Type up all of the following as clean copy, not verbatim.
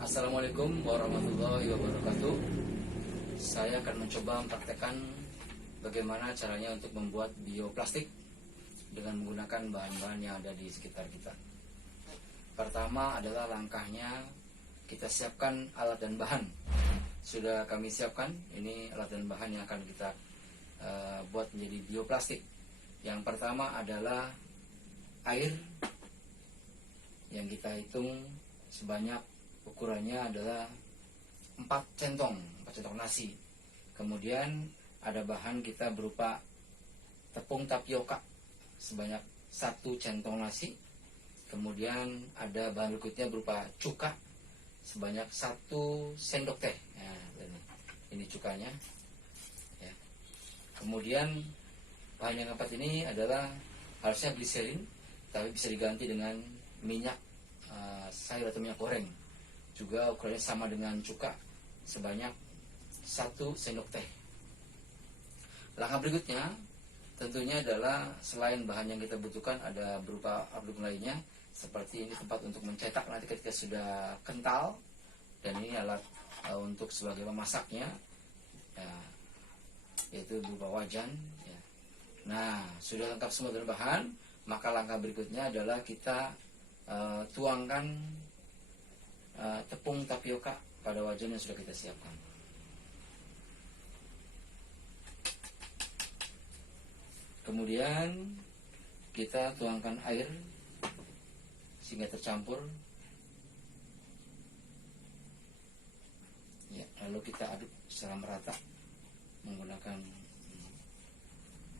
Assalamualaikum warahmatullahi wabarakatuh. Saya akan mencoba mempraktekkan bagaimana caranya untuk membuat bioplastik dengan menggunakan bahan-bahan yang ada di sekitar kita. Pertama adalah langkahnya kita siapkan alat dan bahan. Sudah kami siapkan, ini alat dan bahan yang akan kita buat menjadi bioplastik. Yang pertama adalah air yang kita hitung sebanyak ukurannya adalah 4 centong nasi. Kemudian ada bahan kita berupa tepung tapioka sebanyak 1 centong nasi. Kemudian ada bahan berikutnya berupa cuka sebanyak 1 sendok teh. Nah, ini cukanya. Ya. Kemudian bahan yang keempat ini adalah harusnya gliserin, tapi bisa diganti dengan minyak sayur atau minyak goreng. Juga ukurannya sama dengan cuka sebanyak 1 sendok teh. Langkah berikutnya tentunya adalah selain bahan yang kita butuhkan ada berupa produk lainnya, seperti ini tempat untuk mencetak nanti ketika sudah kental, dan ini alat untuk sebagai memasaknya, ya, yaitu berupa wajan. Ya. Nah, sudah lengkap semua dengan bahan, maka langkah berikutnya adalah kita tuangkan tepung tapioka pada wajan yang sudah kita siapkan. Kemudian kita tuangkan air sehingga tercampur. Ya, lalu kita aduk secara merata menggunakan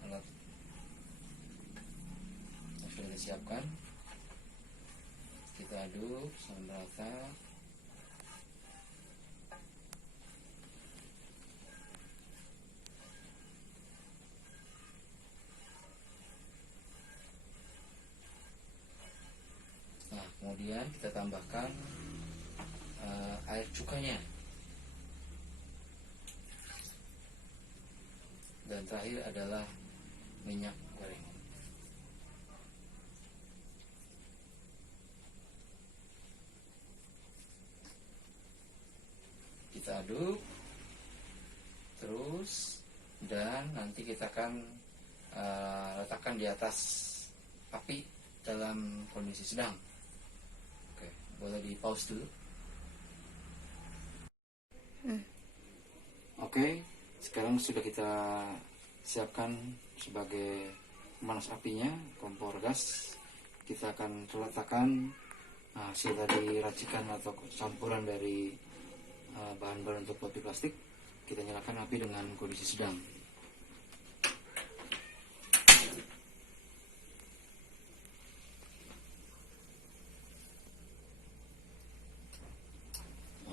alat yang sudah kita siapkan. Kita aduk secara merata. Nah, kemudian kita tambahkan air cukanya. Dan terakhir adalah minyak goreng. Kita aduk terus, dan nanti kita akan letakkan di atas api dalam kondisi sedang. Oke, boleh di pause dulu. Oke, sekarang sudah kita siapkan sebagai pemanas apinya, kompor gas. Kita akan letakkan hasil tadi racikan atau campuran dari bahan-bahan untuk buat plastik. Kita nyalakan api dengan kondisi sedang.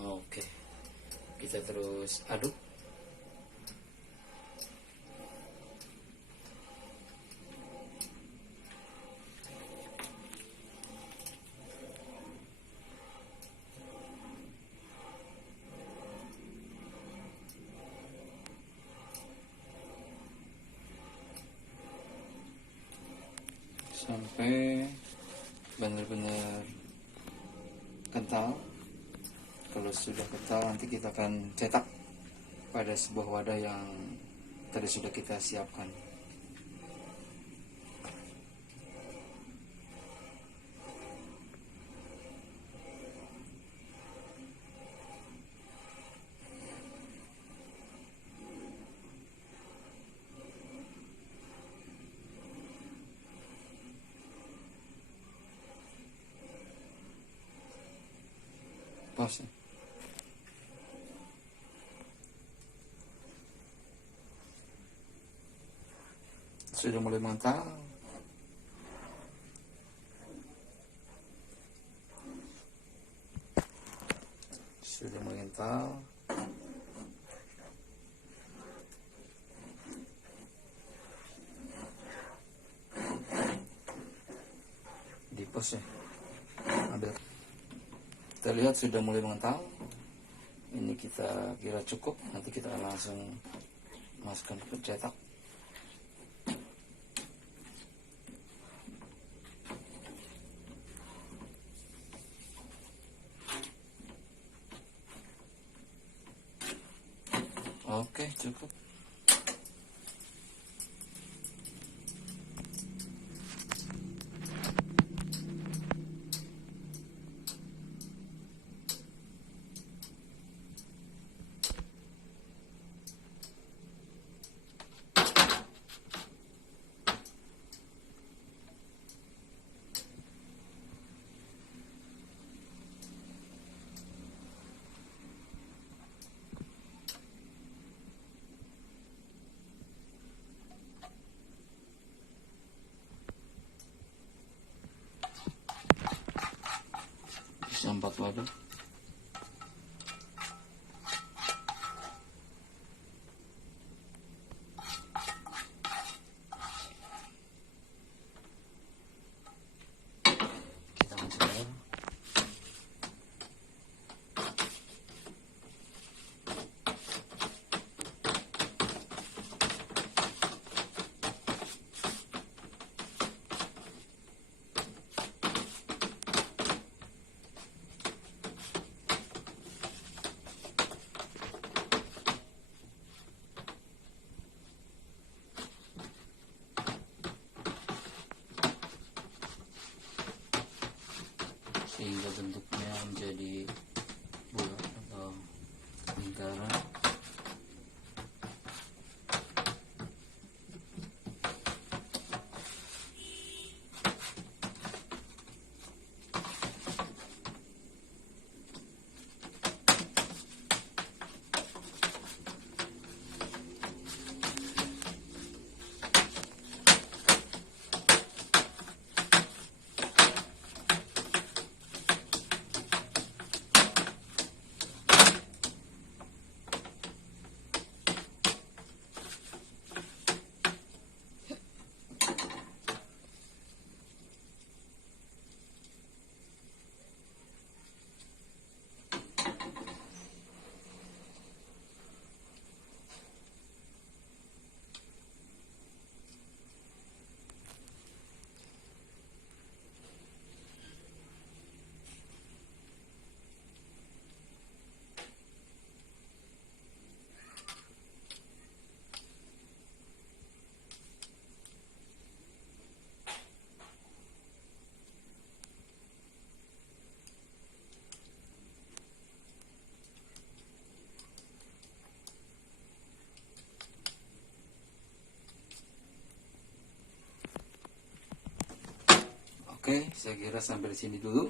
Oke, kita terus aduk. Sampai benar-benar kental. Kalau sudah kental, nanti kita akan cetak pada sebuah wadah yang tadi sudah kita siapkan. Pause. Sudah mulai mantap. Sudah mulai kental. Di pause ya. Ambil. Kita lihat sudah mulai mengental. Ini kita kira cukup. Nanti kita akan langsung masukkan ke cetak. Oke, cukup. Bisa 4 wadah. Kita masuk air. Sehingga bentuknya menjadi bulat atau lingkaran. Oke, saya kira sampai di sini dulu.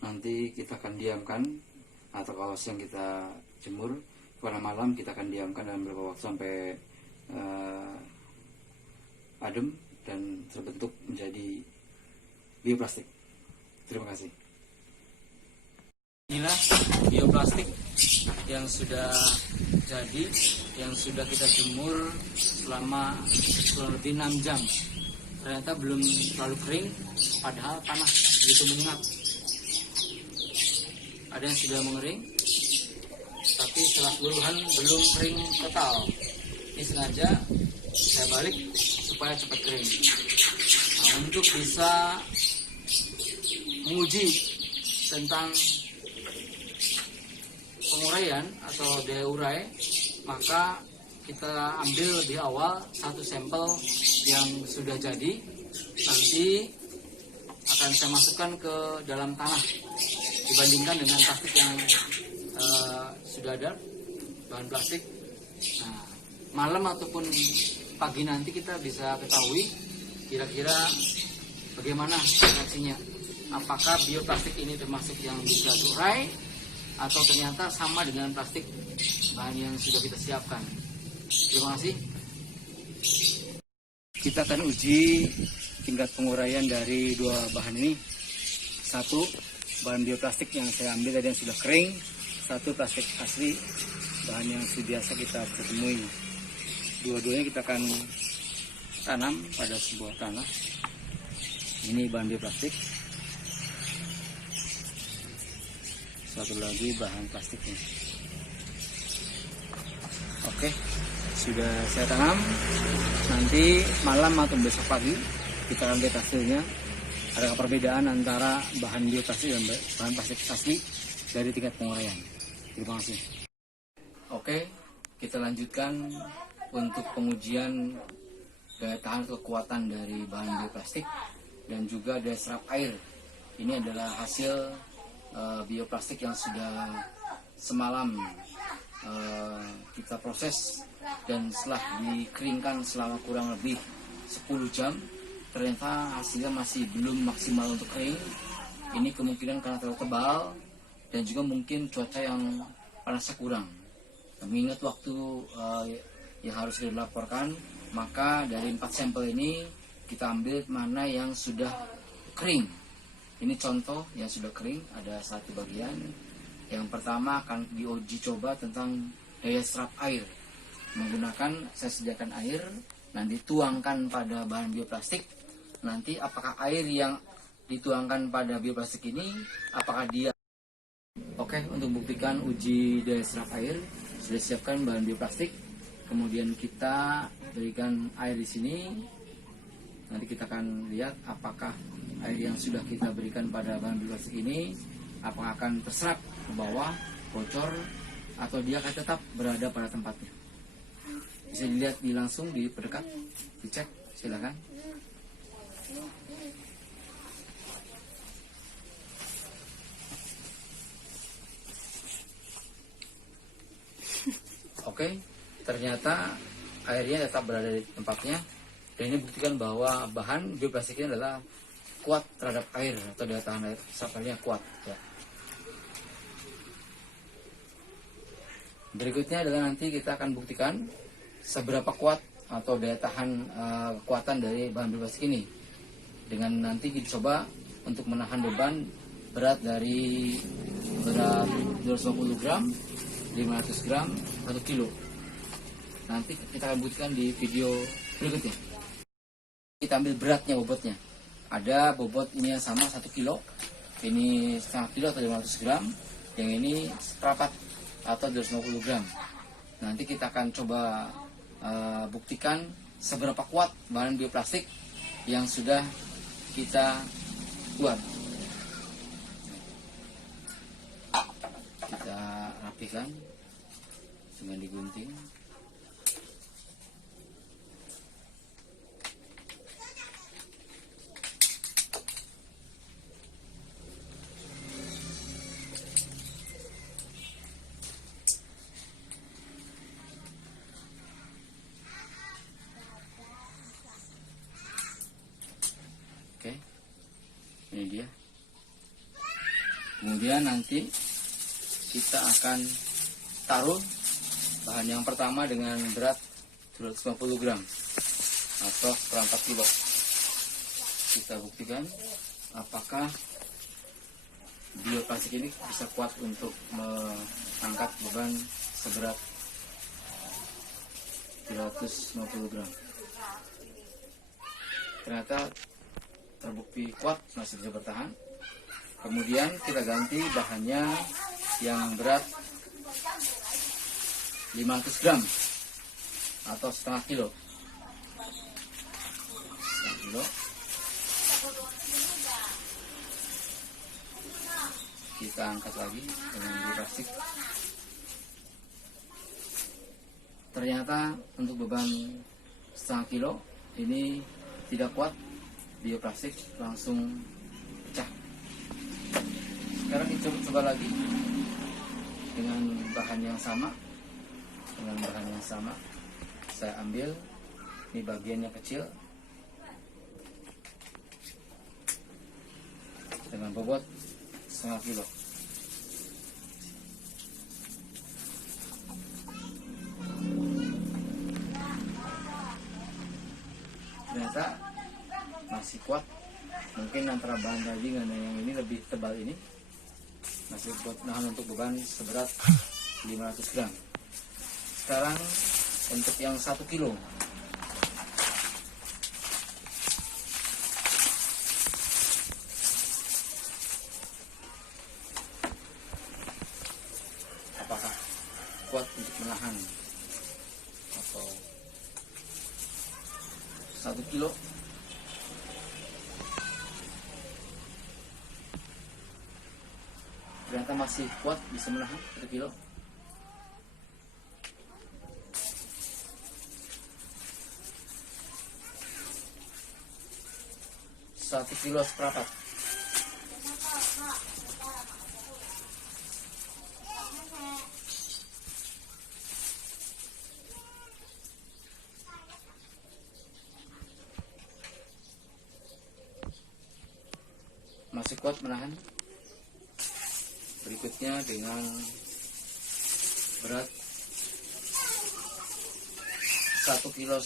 Nanti kita akan diamkan, atau kalau siang kita jemur, pada malam kita akan diamkan dalam beberapa waktu sampai adem dan terbentuk menjadi bioplastik. Terima kasih. Inilah bioplastik yang sudah jadi, yang sudah kita jemur selama kurang lebih 6 jam. Ternyata belum terlalu kering, padahal panas begitu menyengat. Ada yang sudah mengering, tapi setelah keseluruhan belum kering total. Ini sengaja saya balik supaya cepat kering. Nah, untuk bisa menguji tentang penguraian atau daya urai, maka kita ambil lebih awal satu sampel yang sudah jadi. Nanti akan saya masukkan ke dalam tanah dibandingkan dengan plastik yang sudah ada, bahan plastik. Nah, malam ataupun pagi nanti kita bisa ketahui kira-kira bagaimana reaksinya. Apakah bioplastik ini termasuk yang bisa terurai atau ternyata sama dengan plastik bahan yang sudah kita siapkan. Terima kasih. Kita akan uji tingkat penguraian dari dua bahan ini. Satu, bahan bioplastik yang saya ambil tadi yang sudah kering. Satu, plastik asli, bahan yang biasa kita temui. Dua-duanya kita akan tanam pada sebuah tanah. Ini bahan bioplastik. Satu lagi bahan plastiknya. Oke, sudah saya tanam. Nanti malam atau besok pagi kita akan lihat hasilnya. Adakah perbedaan antara bahan bioplastik dan bahan plastik asli dari tingkat penguraian. Terima kasih. Oke, kita lanjutkan untuk pengujian daya tahan atau kekuatan dari bahan bioplastik dan juga daya serap air. Ini adalah hasil bioplastik yang sudah semalam kita proses, dan setelah dikeringkan selama kurang lebih 10 jam, ternyata hasilnya masih belum maksimal untuk kering. Ini kemungkinan karena terlalu tebal dan juga mungkin cuaca yang panasnya kurang. Mengingat waktu yang harus dilaporkan, maka dari 4 sampel ini kita ambil mana yang sudah kering. Ini contoh yang sudah kering, ada satu bagian. Yang pertama akan diuji coba tentang daya serap air. Menggunakan, saya sediakan air, nanti tuangkan pada bahan bioplastik. Nanti apakah air yang dituangkan pada bioplastik ini, apakah dia... Oke, untuk buktikan uji daya serap air, sudah siapkan bahan bioplastik. Kemudian kita berikan air di sini. Nanti kita akan lihat apakah air yang sudah kita berikan pada bahan bioplastik ini apakah akan terserap ke bawah, bocor, atau dia akan tetap berada pada tempatnya. Bisa dilihat langsung di pendekat, dicek, silakan. Oke, ternyata airnya tetap berada di tempatnya, dan ini buktikan bahwa bahan bioplastik ini adalah kuat terhadap air atau daya tahan air, sampelnya kuat. Ya. Berikutnya adalah nanti kita akan buktikan seberapa kuat atau daya tahan kekuatan dari bahan bioplastik ini, dengan nanti dicoba untuk menahan beban berat dari berat 250 gram, 500 gram, 1 kilo. Nanti kita akan buktikan di video berikutnya. Kita ambil beratnya, bobotnya. Ada bobot ini yang sama 1 kilo, ini setengah kilo atau 500 gram, yang ini seperempat atau 250 gram. Nanti kita akan coba buktikan seberapa kuat bahan bioplastik yang sudah kita buat. Kita rapikan dengan digunting. Oke, ini dia. Kemudian nanti kita akan taruh bahan yang pertama dengan berat 250 gram atau seperempat kilo. Kita buktikan apakah bioplastik ini bisa kuat untuk mengangkat beban seberat 350 gram. Ternyata terbukti kuat, masih bisa bertahan. Kemudian kita ganti bahannya yang berat 500 gram atau setengah kilo. Setengah kilo. Kita angkat lagi dengan bioplastik. Ternyata untuk beban setengah kilo ini tidak kuat, bioplastik langsung pecah. Sekarang kita coba lagi dengan bahan yang sama. Dengan bahan yang sama, saya ambil ini bagiannya kecil dengan bobot setengah kilo. Ternyata masih kuat. Mungkin antara bahan tadi dengan yang ini lebih tebal ini masih kuat nahan untuk beban seberat 500 gram. Sekarang untuk yang 1 kilo. Apakah kuat untuk menahan atau 1 kilo? Ternyata masih kuat, bisa menahan 1 kilo. 1 kilo seperempat. Masih kuat menahan. Berikutnya dengan berat 1,5 kilo.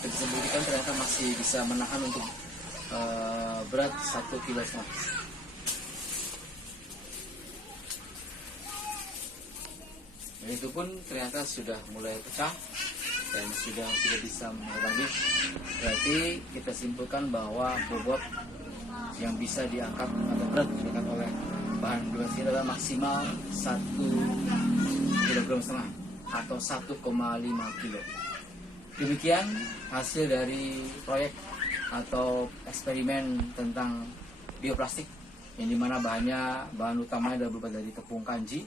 Kita bisa buktikan ternyata masih bisa menahan untuk berat 1,5 kilo. Dan itu pun ternyata sudah mulai pecah dan sudah tidak bisa menahan lagi. Berarti kita simpulkan bahwa bobot yang bisa diangkat atau berat diangkat oleh bahan biogas ini adalah maksimal 1,5 kg atau 1,5 kilo. Demikian hasil dari proyek atau eksperimen tentang bioplastik yang dimana bahan utamanya adalah berupa dari tepung kanji,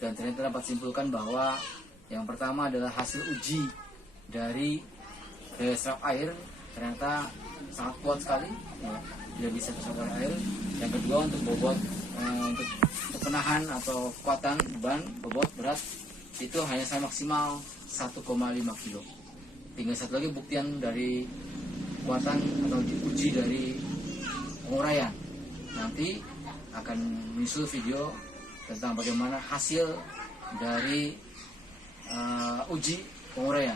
dan ternyata dapat simpulkan bahwa yang pertama adalah hasil uji dari daya serap air ternyata sangat kuat sekali, ya, tidak bisa terserap oleh air. Yang kedua untuk bobot untuk penahan atau kekuatan beban bobot berat itu hanya saya maksimal 1,5 kilo. Tinggal satu lagi buktian dari kekuatan atau uji dari penguraian. Nanti akan menyusul video tentang bagaimana hasil dari uji penguraian.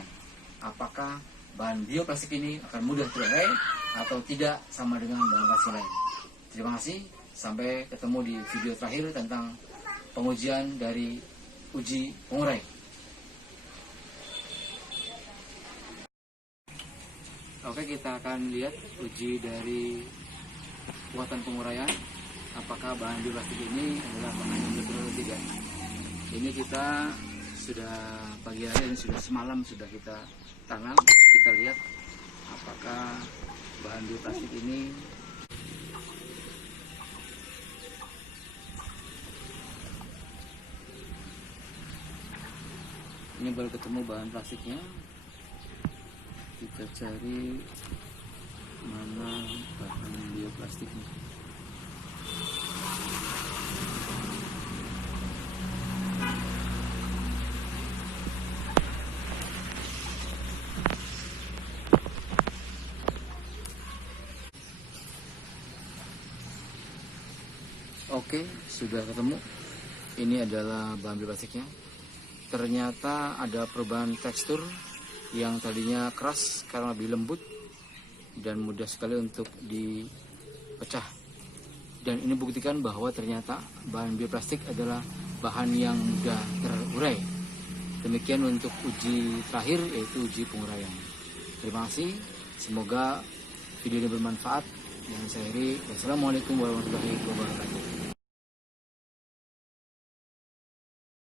Apakah bahan bioplastik ini akan mudah terurai atau tidak sama dengan bahan plastik lain. Terima kasih. Sampai ketemu di video terakhir tentang pengujian dari uji pengurai. Oke, kita akan lihat uji dari kekuatan penguraian. Apakah bahan bioplastik ini adalah bahan yang betul atau tidak. Ini kita sudah pagi hari dan sudah semalam sudah kita tanam. Kita lihat apakah bahan bioplastik ini baru ketemu bahan plastiknya. Kita cari mana bahan bioplastiknya. Oke, sudah ketemu. Ini adalah bahan bioplastiknya. Ternyata ada perubahan tekstur yang tadinya keras karena lebih lembut dan mudah sekali untuk dipecah. Dan ini buktikan bahwa ternyata bahan bioplastik adalah bahan yang mudah terurai. Demikian untuk uji terakhir, yaitu uji penguraian. Terima kasih. Semoga video ini bermanfaat. Yang saya akhiri, wassalamualaikum warahmatullahi wabarakatuh.